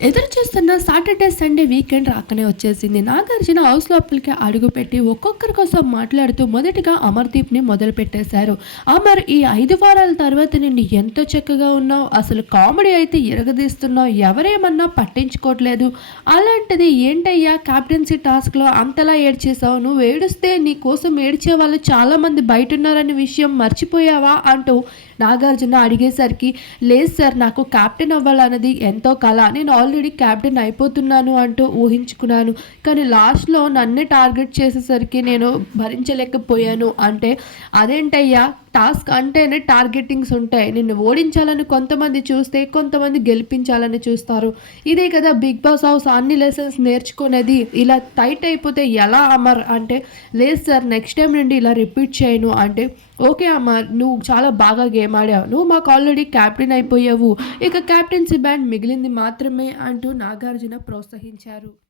ఎదురు చూస్తున్న Saturday Sunday weekend రాకనే వచ్చేసింది. నాగార్జున హౌస్ లోపలికి అడుగుపెట్టి ఒక్కొక్కరి కోసం మాట్లాడుతూ మొదటిగా అమర్దీప్ని మొదలు పెట్టేశారు అమర్ ఈ ఐదు వారాల తర్వాత నిన్ను ఎంతో చక్కగా ఉన్నావు? అసలు కామెడీ అయితే ఇరగదీస్తున్నావు. ఎవరేమన్నా పట్టించుకోవట్లేదు. అలాంటిది ఏంటయ్యా? క్యాప్టెన్సీ టాస్క్లో అంతలా ఏడ్చేసావు నువ్వు ఏడుస్తే నీ కోసం ఏడ్చే వాళ్ళు చాలామంది బయట ఉన్నారనే విషయం మర్చిపోయావా? అంటూ నాగార్జున అడిగేసరికి లేదు సార్ నాకు క్యాప్టెన్ అవ్వాలన్నది ఎంతో కళ నేను ఆల్రెడీ క్యాప్టెన్ అయిపోతున్నాను అంటూ ఊహించుకున్నాను. కానీ లాస్ట్లో నన్నే టార్గెట్ చేసేసరికి నేను భరించలేకపోయాను. అంటే అదేంటయ్యా? టాస్క్ అంటేనే టార్గెటింగ్స్ ఉంటాయి. నిన్ను ఓడించాలని కొంతమంది చూస్తే కొంతమంది గెలిపించాలని చూస్తారు. ఇదే కదా బిగ్ బాస్ హౌస్ అన్ని లెసన్స్ నేర్చుకునేది. ఇలా టైట్ అయిపోతే ఎలా అమర్? అంటే లేదు సార్ నెక్స్ట్ టైం నుండి ఇలా రిపీట్ చేయను. అంటే ఓకే అమ్మ నువ్వు చాలా బాగా గేమ్ ఆడావు. నువ్వు మాకు ఆల్రెడీ క్యాప్టెన్ అయిపోయావు. ఇక క్యాప్టెన్సీ బ్యాండ్ మిగిలింది మాత్రమే అంటూ నాగార్జున ప్రోత్సహించారు.